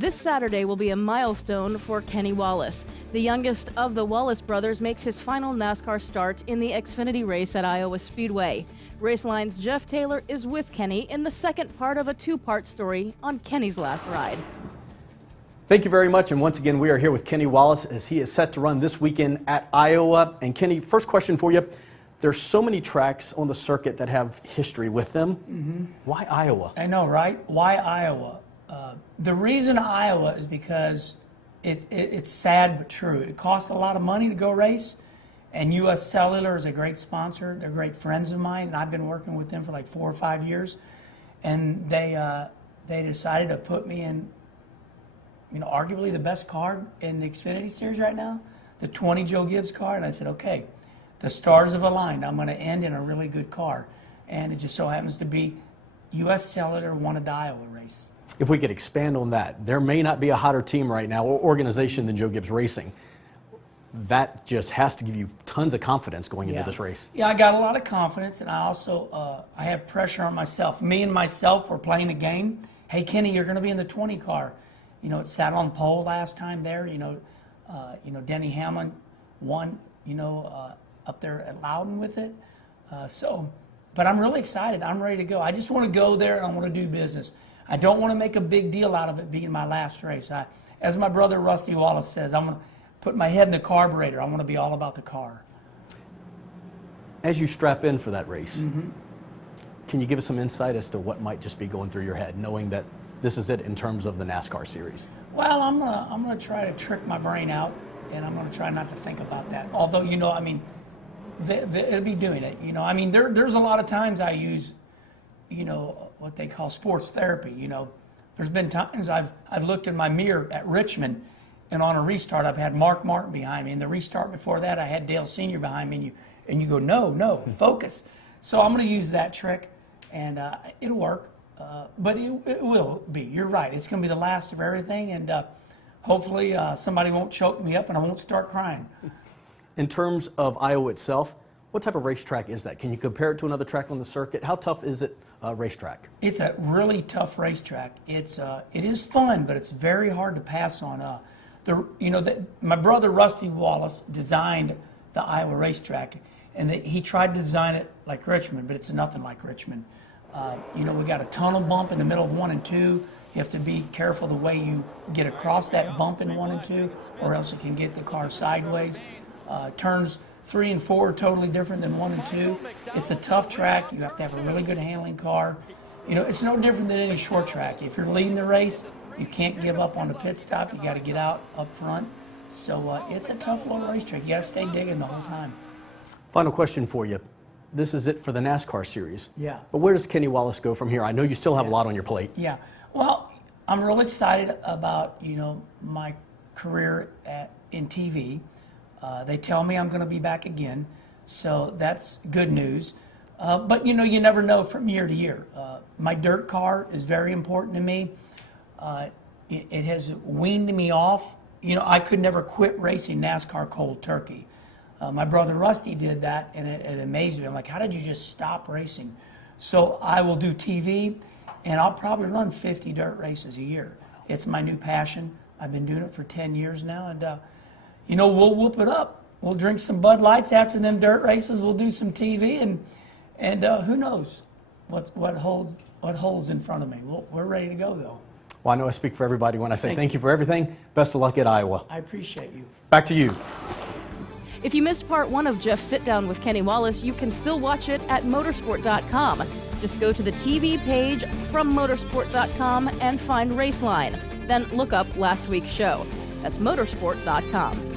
This Saturday will be a milestone for Kenny Wallace. The youngest of the Wallace brothers makes his final NASCAR start in the Xfinity race at Iowa Speedway. Raceline's Jeff Taylor is with Kenny in the second part of a two-part story on Kenny's last ride. Thank you very much, and once again we are here with Kenny Wallace as he is set to run this weekend at Iowa. And Kenny, first question for you. There's so many tracks on the circuit that have history with them. Why Iowa? I know, right? Why Iowa? The reason Iowa is because it's sad but true. It costs a lot of money to go race, and U.S. Cellular is a great sponsor. They're great friends of mine, and I've been working with them for like 4 or 5 years. And they decided to put me in, arguably the best car in the Xfinity Series right now, the 20 Joe Gibbs car. And I said, okay, the stars have aligned. I'm going to end in a really good car. And it just so happens to be U.S. Cellular won the Iowa race. If we could expand on that, there may not be a hotter team right now or organization than Joe Gibbs Racing. That just has to give you tons of confidence going into this race. Yeah, I got a lot of confidence, and I also I have pressure on myself. Me and myself were playing a game. Hey, Kenny, you're going to be in the 20 car. It sat on pole last time there. Denny Hamlin won. Up there at Loudon with it. But I'm really excited. I'm ready to go. I just want to go there and I want to do business. I don't want to make a big deal out of it being my last race. As my brother Rusty Wallace says, I'm going to put my head in the carburetor. I want to be all about the car. As you strap in for that race, can you give us some insight as to what might just be going through your head, knowing that this is it in terms of the NASCAR series? Well, I'm gonna try to trick my brain out, and I'm gonna try not to think about that. Although, it'll be doing it. There's a lot of times I use, what they call sports therapy. There's been times I've looked in my mirror at Richmond, and on a restart I've had Mark Martin behind me, and the restart before that I had Dale Sr. behind me, and you go, no, focus. So I'm going to use that trick, and it'll work. But it will be. You're right. It's going to be the last of everything, and hopefully somebody won't choke me up and I won't start crying. In terms of Iowa itself, what type of racetrack is that? Can you compare it to another track on the circuit? How tough is it racetrack? It's a really tough racetrack. It is fun, but it's very hard to pass on. My brother Rusty Wallace designed the Iowa racetrack, and he tried to design it like Richmond, but it's nothing like Richmond. We got a tunnel bump in the middle of 1 and 2. You have to be careful the way you get across that bump in 1 and 2, or else you can get the car sideways. Turns 3 and 4 are totally different than 1 and 2. It's a tough track. You have to have a really good handling car. It's no different than any short track. If you're leading the race, you can't give up on the pit stop. You got to get out up front. So it's a tough little racetrack. You got to stay digging the whole time. Final question for you. This is it for the NASCAR series. Yeah. But where does Kenny Wallace go from here? I know you still have a lot on your plate. Yeah. Well, I'm real excited about, my career in TV. They tell me I'm going to be back again, so that's good news. But, you never know from year to year. My dirt car is very important to me. It has weaned me off. I could never quit racing NASCAR cold turkey. My brother Rusty did that, and it amazed me. I'm like, how did you just stop racing? So I will do TV, and I'll probably run 50 dirt races a year. It's my new passion. I've been doing it for 10 years now, and we'll whoop it up. We'll drink some Bud Lights after them dirt races. We'll do some TV, and who knows what holds in front of me. We're ready to go, though. Well, I know I speak for everybody when I say thank you for everything. Best of luck at Iowa. I appreciate you. Back to you. If you missed part 1 of Jeff's sit-down with Kenny Wallace, you can still watch it at motorsport.com. Just go to the TV page from motorsport.com and find Raceline. Then look up last week's show. That's motorsport.com.